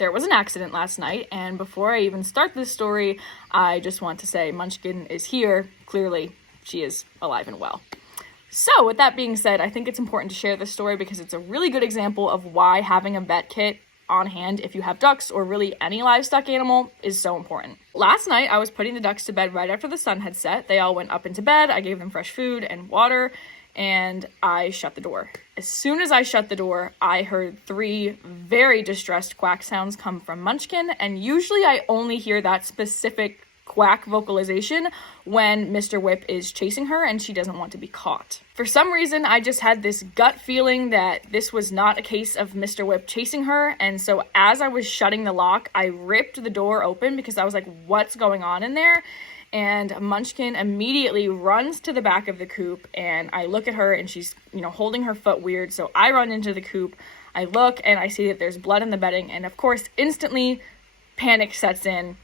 there was an accident last night, and before I even start this story, I just want to say Munchkin is here. Clearly, she is alive and well. So, with that being said, I think it's important to share this story because it's a really good example of why having a vet kit on hand if you have ducks or really any livestock animal is so important. Last night, I was putting the ducks to bed right after the sun had set. They all went up into bed. I gave them fresh food and water, and I shut the door. As soon as I shut the door, I heard 3 very distressed quack sounds come from Munchkin, and usually I only hear that specific quack vocalization when Mr. Whip is chasing her and she doesn't want to be caught. For some reason, I just had this gut feeling that this was not a case of Mr. Whip chasing her, and so as I was shutting the lock, I ripped the door open because I was like, what's going on in there? And Munchkin immediately runs to the back of the coop, and I look at her and she's, holding her foot weird, so I run into the coop, I look and I see that there's blood in the bedding, and of course, instantly panic sets in.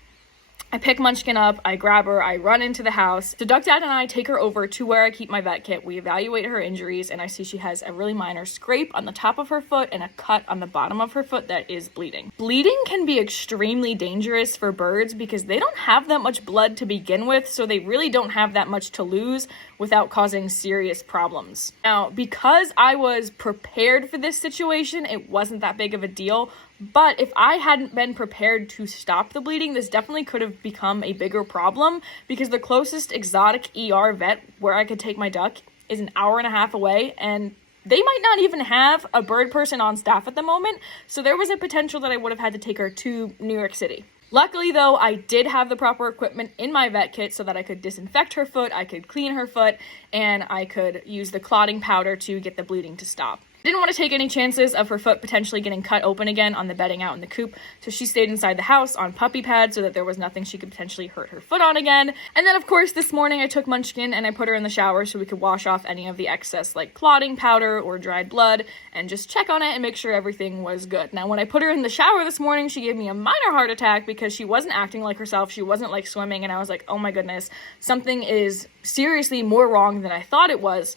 I pick Munchkin up, I grab her, I run into the house. The duck dad and I take her over to where I keep my vet kit. We evaluate her injuries, and I see she has a really minor scrape on the top of her foot and a cut on the bottom of her foot that is bleeding. Bleeding can be extremely dangerous for birds because they don't have that much blood to begin with, so they really don't have that much to lose without causing serious problems. Now, because I was prepared for this situation, it wasn't that big of a deal. But if I hadn't been prepared to stop the bleeding, this definitely could have become a bigger problem because the closest exotic ER vet where I could take my duck is an hour and a half away, and they might not even have a bird person on staff at the moment, so there was a potential that I would have had to take her to New York City. Luckily, though, I did have the proper equipment in my vet kit so that I could disinfect her foot, I could clean her foot, and I could use the clotting powder to get the bleeding to stop. I didn't want to take any chances of her foot potentially getting cut open again on the bedding out in the coop, so she stayed inside the house on puppy pads so that there was nothing she could potentially hurt her foot on again. And then, of course, this morning I took Munchkin and I put her in the shower so we could wash off any of the excess, like clotting powder or dried blood, and just check on it and make sure everything was good. Now, when I put her in the shower this morning, she gave me a minor heart attack because she wasn't acting like herself, she wasn't like swimming, and I was like, oh my goodness, something is seriously more wrong than I thought it was.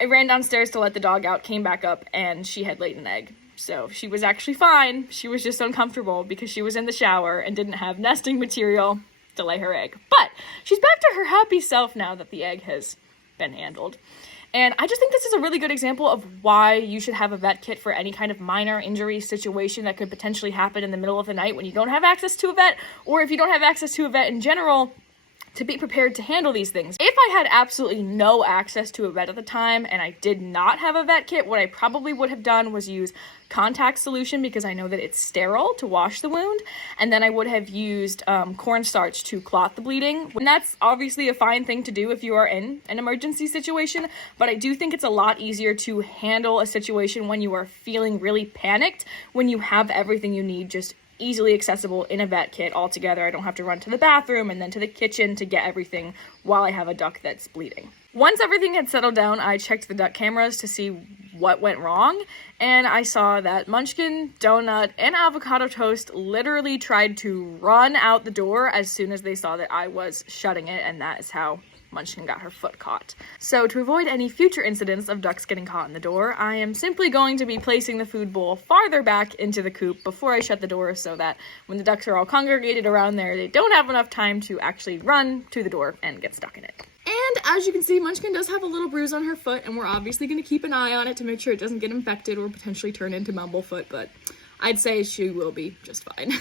I ran downstairs to let the dog out, came back up, and she had laid an egg. So she was actually fine. She was just uncomfortable because she was in the shower and didn't have nesting material to lay her egg. But she's back to her happy self now that the egg has been handled. And I just think this is a really good example of why you should have a vet kit for any kind of minor injury situation that could potentially happen in the middle of the night when you don't have access to a vet, or if you don't have access to a vet in general, to be prepared to handle these things. If I had absolutely no access to a vet at the time and I did not have a vet kit, what I probably would have done was use contact solution because I know that it's sterile to wash the wound, and then I would have used cornstarch to clot the bleeding. And that's obviously a fine thing to do if you are in an emergency situation, but I do think it's a lot easier to handle a situation when you are feeling really panicked, when you have everything you need just easily accessible in a vet kit all together. I don't have to run to the bathroom and then to the kitchen to get everything while I have a duck that's bleeding. Once everything had settled down, I checked the duck cameras to see what went wrong, and I saw that Munchkin, Donut, and Avocado Toast literally tried to run out the door as soon as they saw that I was shutting it, and that is how Munchkin got her foot caught. So to avoid any future incidents of ducks getting caught in the door, I am simply going to be placing the food bowl farther back into the coop before I shut the door so that when the ducks are all congregated around there, they don't have enough time to actually run to the door and get stuck in it. And as you can see, Munchkin does have a little bruise on her foot, and we're obviously going to keep an eye on it to make sure it doesn't get infected or potentially turn into Mumblefoot, but I'd say she will be just fine.